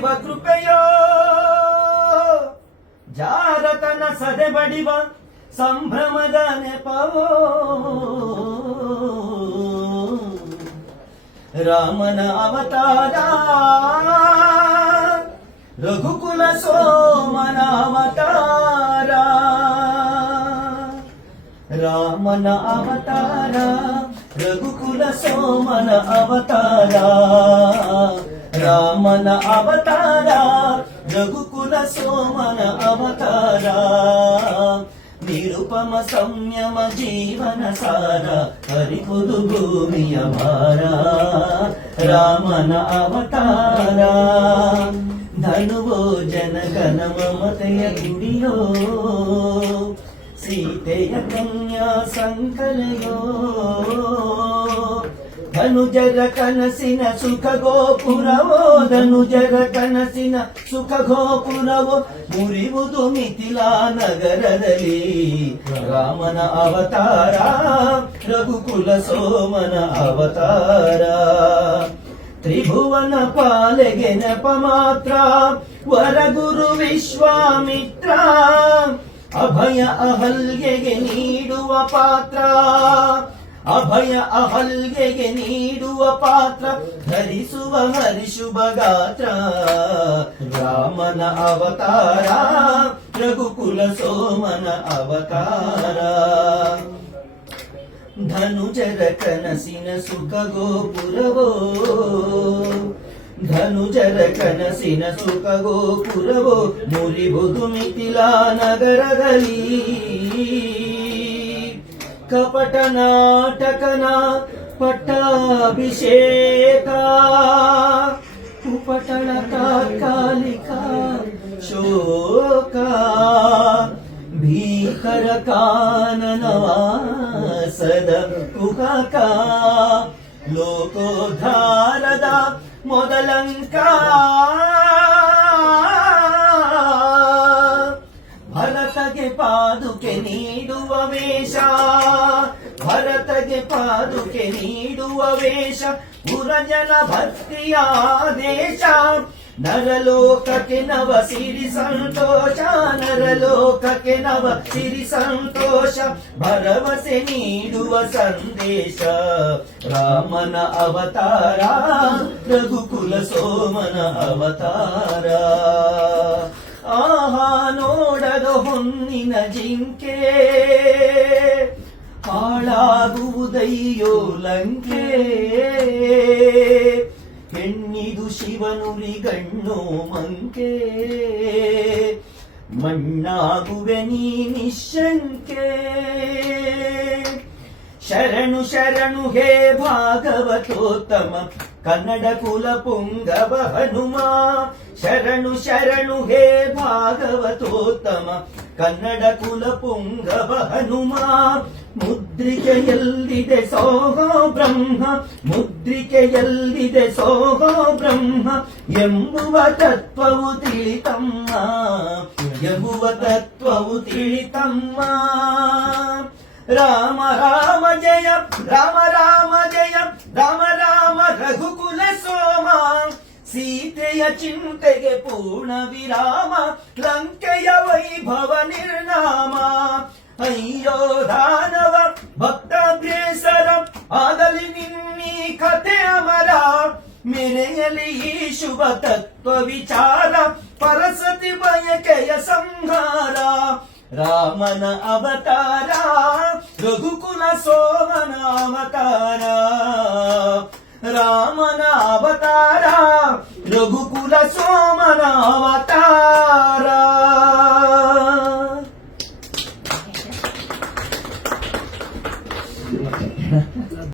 ಶಿವ ಕೃಪೆಯೋ ಜಾರತನ ಸದೆ ಬಡಿವ ಸಂಭ್ರಮದ ನೆಪವೋ ರಾಮನ ಅವತಾರ ರಘುಕುಲ ಸೋಮನ ಅವತಾರ ರಾಮನ ಅವತಾರ ರಘುಕುಲ ಸೋಮನ ಅವತಾರ ರಾಮನ ಅವತಾರ ರಘುಕುಲ ಸೋಮನ ಅವತಾರ ನಿರುಪಮ ಸಂಯಮ ಜೀವನ ಸಾರ ಹರಿಪುದು ಭೂಮಿಯ ಭಾರ ರಾಮನ ಅವತಾರ ಧನುವೋ ಜನಗಣ ಮಮತೆಯ ಗುಡಿಯೋ ಸೀತೆಯ ಕನ್ಯಾ ಸಂಕಲೆಯೋ ಧನುಜರ ಕನಸಿನ ಸುಖ ಗೋಪುರವೋ ಧನುಜರ ಕನಸಿನ ಸುಖ ಗೋಪುರವೋ ಮುರಿವುದು ಮಿಥಿಲಾ ನಗರದಲ್ಲಿ ರಾಮನ ಅವತಾರ ರಘುಕುಲ ಸೋಮನ ಅವತಾರ ತ್ರಿಭುವನ ಪಾಲೆಗೆ ನೆಪ ಮಾತ್ರ ವರಗುರು ವಿಶ್ವಾಮಿತ್ರ ಅಭಯ ಅಹಲ್ಯೆಗೆ ನೀಡುವ ಪಾತ್ರ ಅಭಯ ಅಹಲ್ಯೆಗೆ ನೀಡುವ ಪಾತ್ರ ಧರಿಸುವ ಹರಿಶುಭ ಗಾತ್ರ ರಾಮನ ಅವತಾರ ರಘುಕುಲ ಸೋಮನ ಅವತಾರ ಧನುಜರ ಕನಸಿನ ಸುಖ ಗೋಪುರವೋ ಧನುಜರ ಕನಸಿನ ಸುಖ ಗೋಪುರವೋ ಮುರಿವುದು ಮಿಥಿಲಾ ನಗರದಲ್ಲಿ ಕಪಟ ನಾಟಕನ ಪಟ್ಟಾಭಿಷೇಕ ಕುಪಟಳ ತಾತ್ಕಾಲಿಕ ಶೋಕ ಭೀಕರ ಕಾನನವಾಸದ ಕುಹಕ ಲೋಕೋದ್ಧಾರದ ಮೊದಲಂಕ ಭರತಗೆ ಪಾದುಕೆ ನೀಡುವ ವೇಷ ಭರತಗೆ ಪಾದುಕೆ ನೀಡುವ ವೇಷ ಪುರಜನ ಭಕ್ತಿಯ ದೇಶ ನರಲೋಕಕ್ಕೆ ನವ ಸಿರಿ ಸಂತೋಷ ನರಲೋಕಕ್ಕೆ ನವ ಸಿರಿ ಸಂತೋಷ ಭರವಸೆ ನೀಡುವ ಸಂದೇಶ ರಾಮನ ಅವತಾರ ರಘುಕುಲ ಸೋಮನ ಅವತಾರ ಆಹಾ ನೋಡದ ಹೊನ್ನಿನ ಜಿಂಕೆ ಹಾಳಾಗುವುದಯ್ಯೋ ಲಂಕೆ ಹೆಣ್ಣಿದು ಶಿವನುಲಿಗಣ್ಣೋ ಮಂಕೆ ಮಣ್ಣಾಗುವೆ ನೀ ನಿಶಂಕೆ ಶರಣು ಶರಣು ಹೇ ಭಾಗವತೋತ್ತಮ ಕನ್ನಡ ಕುಲ ಪುಂಗವ ಹನುಮ ಶರಣು ಶರಣು ಹೇ ಭಾಗವತೋತ್ತಮ ಕನ್ನಡ ಕುಲ ಪುಂಗವ ಹನುಮ ಮುದ್ರಿಕೆಯಲ್ಲಿದೆ ಸೋಹೋ ಬ್ರಹ್ಮ ಮುದ್ರಿಕೆಯಲ್ಲಿದೆ ಸೋಹೋ ಬ್ರಹ್ಮ ಎಂಬುವ ತತ್ವವು ತಿಳಿತಮ್ಮ ಎಂಬುವ ತತ್ವವು ತಿಳಿತಮ್ಮ ರಾಮ ರಾಮ ಜಯ ರಾಮ ರಾಮ ಜಯ ರಾಮ ರಾಮ ರಘುಕುಲ ಸೋಮ ಸೀತೆಯ ಚಿಂತೆಗೆ ಪೂರ್ಣ ವಿರಾಮ ಲಂಕೆಯ ವೈಭವ ನಿರ್ನಾಮ ಅಯ್ಯೋ ದಾನವ ಭಕ್ತಾಗ್ರೇಸರ ಆಗಲಿ ನಿನ್ನೀ ಕಥೆ ಅಮರ ಮೆರೆಯಲಿ ಈ ಶುಭ ತತ್ವ ವಿಚಾರ ಪರಸತಿ ಬಯಕೆಯ ಸಂಹಾರ ರಾಮನ ಅವತಾರ ರಘುಕುಲ ಸೋಮನ ಅವತಾರ ರಾಮನ ಅವತಾರ ರಘುಕುಲ ಸೋಮನ ಅವತಾರ